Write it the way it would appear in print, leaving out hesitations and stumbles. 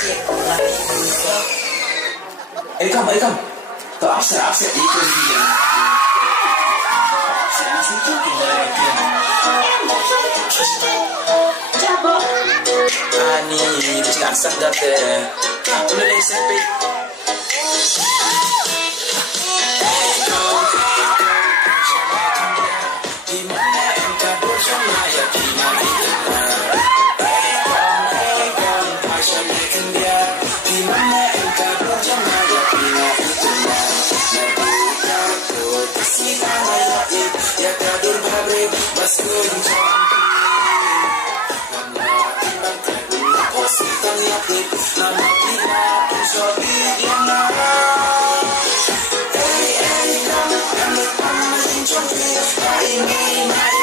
Come. तो आपसे एक question Ani descansar da terra. Mulher sempre. Di mana engkau bersama ya di mana di mana engkau bersama ya di mana ya kadur babre basku nama kita usaha yang nara. Hey, come, I'm the one who's in trouble.